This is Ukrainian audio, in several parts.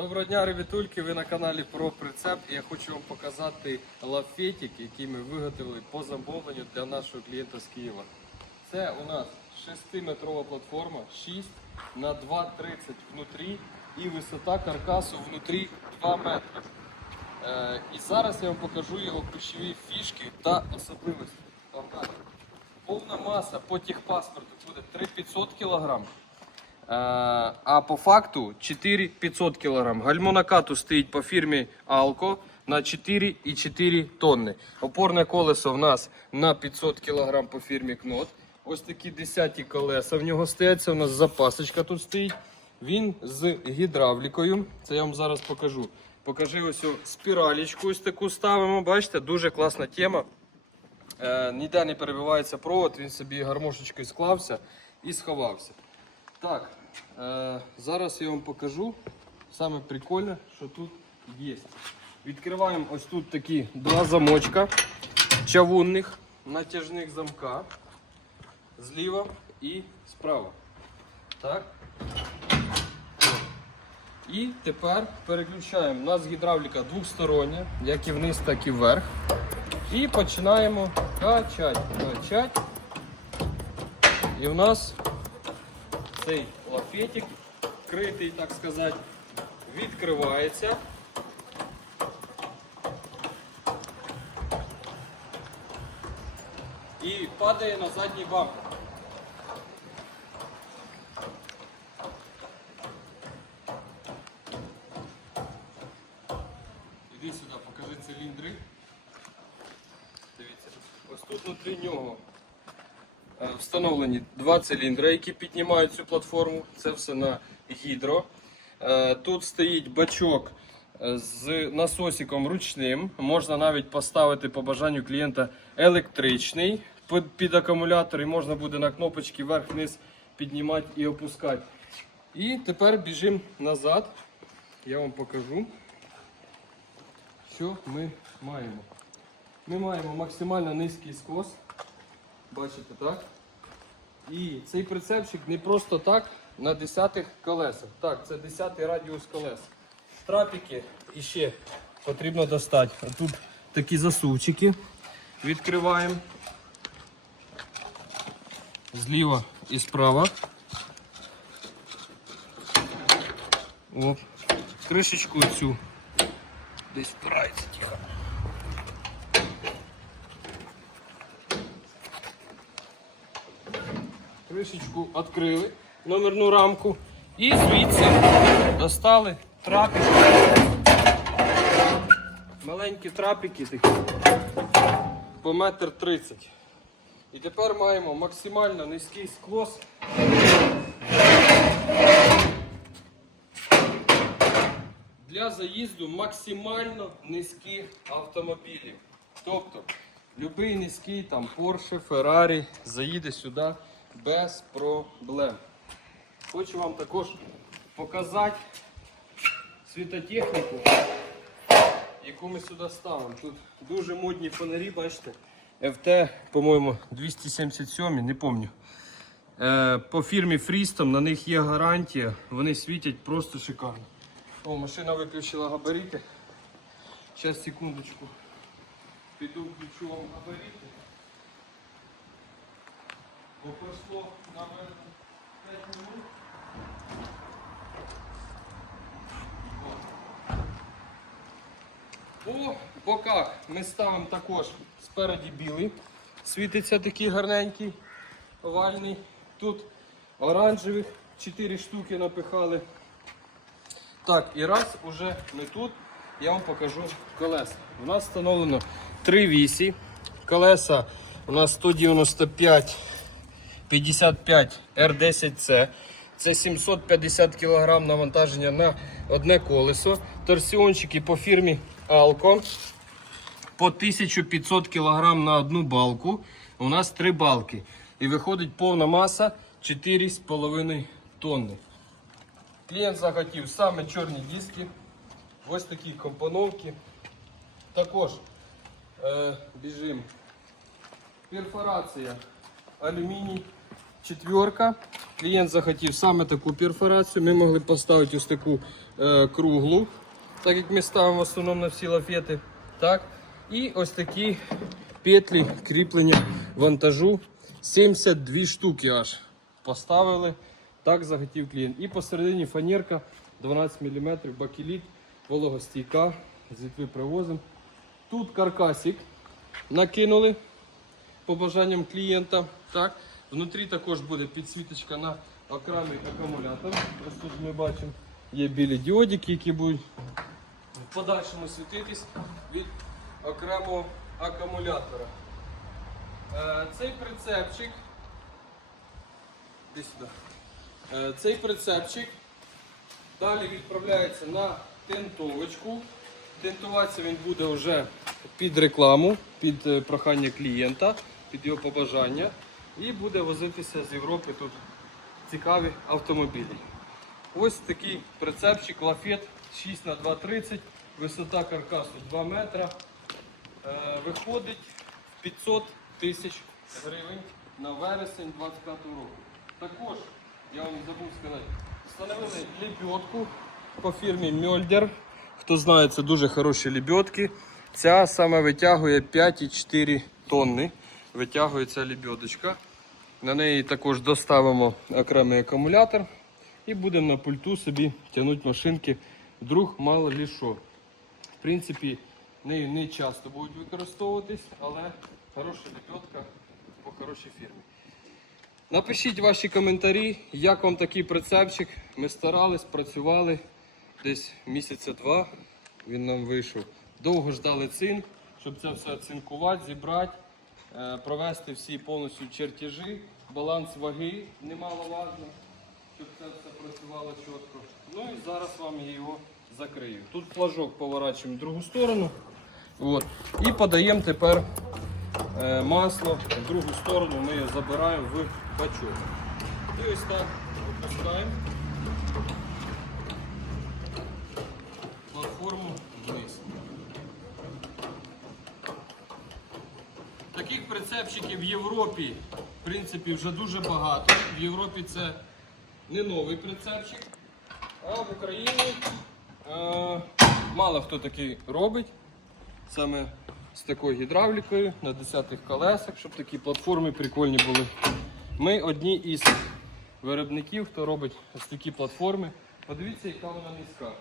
Доброго дня, ребятульки! Ви на каналі про прицеп. Я хочу вам показати лафетик, який ми виготовили по замовленню для нашого клієнта з Києва. Це у нас 6-метрова платформа, 6 на 2,30 внутрі і висота каркасу внутрі 2 метри. Е, і зараз я вам покажу його ключові фішки та особливості. Повна маса по техпаспорту буде 3500 кг. А по факту 4500 кг. Гальмо накату стоїть по фірмі Алко на 4,4 тонни. Опорне колесо в нас на 500 кг по фірмі Кнот. Ось такі 10 колеса в нього стоять. Це у нас запасочка тут стоїть. Він з гідравлікою. Це я вам зараз покажу. Покажи ось спіралічку ось таку ставимо. Бачите, дуже класна тема. Е, ніде не перебивається провод, він собі гармошечкою склався і сховався. Так, зараз я вам покажу саме прикольне, що тут є. Відкриваємо ось тут такі два замочка чавунних натяжних замка зліва і справа. Так. І тепер переключаємо. У нас гідравліка двостороння, як і вниз, так і вверх. І починаємо качати, качати. І в нас цей лафетик, критий, так сказати, відкривається. І падає на задній бампер. Іди сюди, покажи циліндри. Дивіться, ось тут внутрі нього е, встановлені два циліндри, які піднімають цю платформу. Це все на гідро. Е, Тут стоїть бачок е, з насосиком ручним. Можна навіть поставити по бажанню клієнта електричний під, акумулятор і можна буде на кнопочки вверх-вниз піднімати і опускати. І тепер біжимо назад. Я вам покажу, що ми маємо. Ми маємо максимально низький скос. Бачите, так? І цей прицепчик не просто так на 10 колесах. Так, це 10 радіус колес. Трапики іще потрібно достати. Тут такі засувчики. Відкриваємо. Зліва і справа. Оп. Кришечку цю. Десь впирається тихо. Кришечку відкрили, номерну рамку. І звідси достали трапики. Маленькі трапики такі по метр тридцять. І тепер маємо максимально низький склос. Для заїзду максимально низьких автомобілів. Тобто, будь-який низький там Porsche, Ferrari заїде сюди без проблем. Хочу вам також показати світотехніку, яку ми сюди ставимо. Тут дуже модні фонарі, бачите. FT, по-моєму, 277, не пам'ятаю. Е, По фірмі Freeston на них є гарантія, вони світять просто шикарно. О, машина виключила габарити. Зараз, секундочку. Піду включу вам габарити. Пройшло, наверное, 5 минут. По боках ми ставимо також спереді білий. Світиться такий гарненький, овальний. Тут оранжевих 4 штуки напихали. Так, і раз уже ми тут, я вам покажу колеса. У нас встановлено 3 вісі. Колеса у нас 195 55 R10C. Це 750 кг навантаження на одне колесо. Торсіончики по фірмі Alco. По 1500 кг на одну балку. У нас три балки. І виходить повна маса 4,5 тонни. Клієнт захотів саме чорні диски. Ось такі компоновки. Також е, біжимо. Перфорація алюміній четверка. клієнт захотів саме таку перфорацію. Ми могли поставити ось таку е, круглу, так як ми ставимо в основному на всі лафети. Так? І ось такі петлі кріплення вантажу. 72 штуки аж поставили. Так захотів клієнт. І посередині фанерка 12 мм, бакеліт, вологостійка. Звідки привозимо. Тут каркасик накинули по бажанням клієнта. Так. Внутрі також буде підсвіточка на окремий акумулятор. Ось тут ми бачимо, є білі діодики, які будуть в подальшому світитись від окремого акумулятора. Е, Цей прицепчик. Сюди. Е, Цей прицепчик далі відправляється на тентовочку. Тентуватися він буде вже під рекламу, під е, прохання клієнта, під його побажання. І буде возитися з Європи тут цікаві автомобілі. Ось такий прицепчик лафет 6 на 2,30, висота каркасу 2 метра. Е, Виходить в 500 тисяч гривень на вересень 25 року. Також, я вам забув сказати, встановили лебедку по фірмі Мьольдер. Хто знає, це дуже хороші лебедки. Ця саме витягує 5,4 тонни. Витягує ця лебедочка. На неї також доставимо окремий акумулятор і будемо на пульту собі тягнути машинки. Вдруг мало лі що. В принципі, нею не часто будуть використовуватись, але хороша лебедка по хорошій фірмі. Напишіть ваші коментарі, як вам такий прицепчик. Ми старались, працювали десь місяця два. Він нам вийшов. Довго ждали цин, щоб це все цинкувати, зібрати, провести всі повністю чертежі, баланс ваги немаловажно, щоб це все працювало чітко. Ну і зараз вам я його закрию. Тут флажок поворачуємо в другу сторону. От. І подаємо тепер е, масло в другу сторону, ми його забираємо в бачок. І ось так опускаємо платформу вниз. Таких прицепчиків в Європі, в принципі, вже дуже багато. В Європі це не новий прицепчик, а в Україні е, мало хто такий робить. Саме з такою гідравлікою на 10-х колесах, щоб такі платформи прикольні були. Ми одні із виробників, хто робить ось такі платформи. Подивіться, яка вона низька.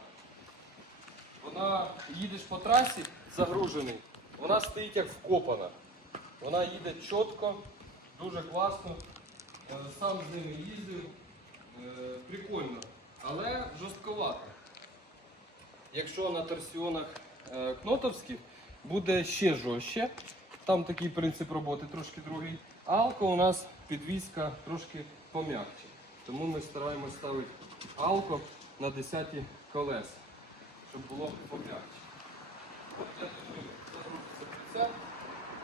Вона їдеш по трасі загружений, вона стоїть як вкопана. Вона їде чітко, дуже класно. Е, Сам з ними їздив. Е, Прикольно, але жорстковато. Якщо на торсіонах е, кнотовських буде ще жорстче, там такий принцип роботи трошки другий. Алко у нас підвізка трошки пом'якче. Тому ми стараємось ставити алко на 10 колеса, щоб було пом'якче. От я тут загрузиться прицеп.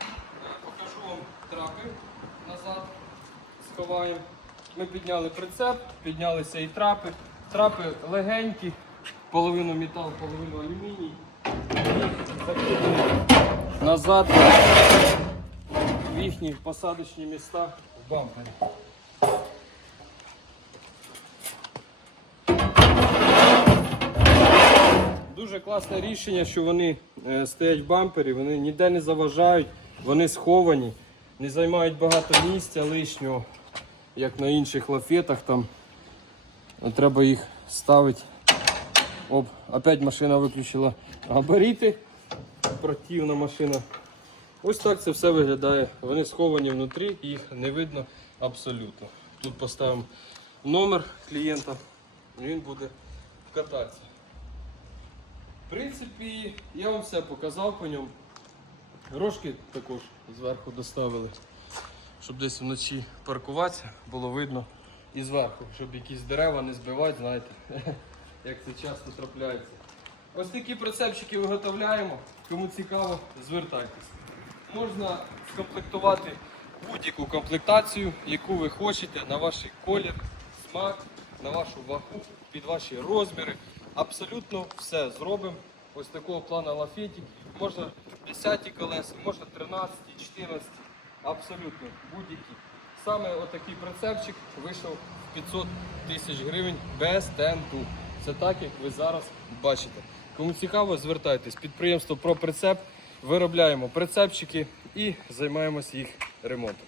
Е, Покажу вам трапи назад. Сховаємо. Ми підняли прицеп, піднялися і трапи. Трапи легенькі, половину метал, половину алюміній. Закидали назад в їхні посадочні міста в бампері. Дуже класне рішення, що вони е, стоять в бампері, вони ніде не заважають, вони сховані, не займають багато місця лишнього, як на інших лафетах там. Треба їх ставити. Оп, опять машина виключила габарити. Противна машина. Ось так це все виглядає. Вони сховані внутрі, їх не видно абсолютно. Тут поставимо номер клієнта, він буде кататися. В принципі, я вам все показав по ньому. Рожки також зверху доставили, щоб десь вночі паркуватися, було видно і зверху, щоб якісь дерева не збивати, знаєте, як це часто трапляється. Ось такі прицепчики виготовляємо. Кому цікаво, звертайтесь. Можна скомплектувати будь-яку комплектацію, яку ви хочете на ваш колір, смак, на вашу вагу, під ваші розміри. Абсолютно все зробимо. Ось такого плану лафетик. Можна 10 колеса, можна 13, 14, абсолютно будь-які. Саме отакий прицепчик вийшов в 500 тисяч гривень без тенту. Це так, як ви зараз бачите. Кому цікаво, звертайтесь. Підприємство про прицеп. Виробляємо прицепчики і займаємося їх ремонтом.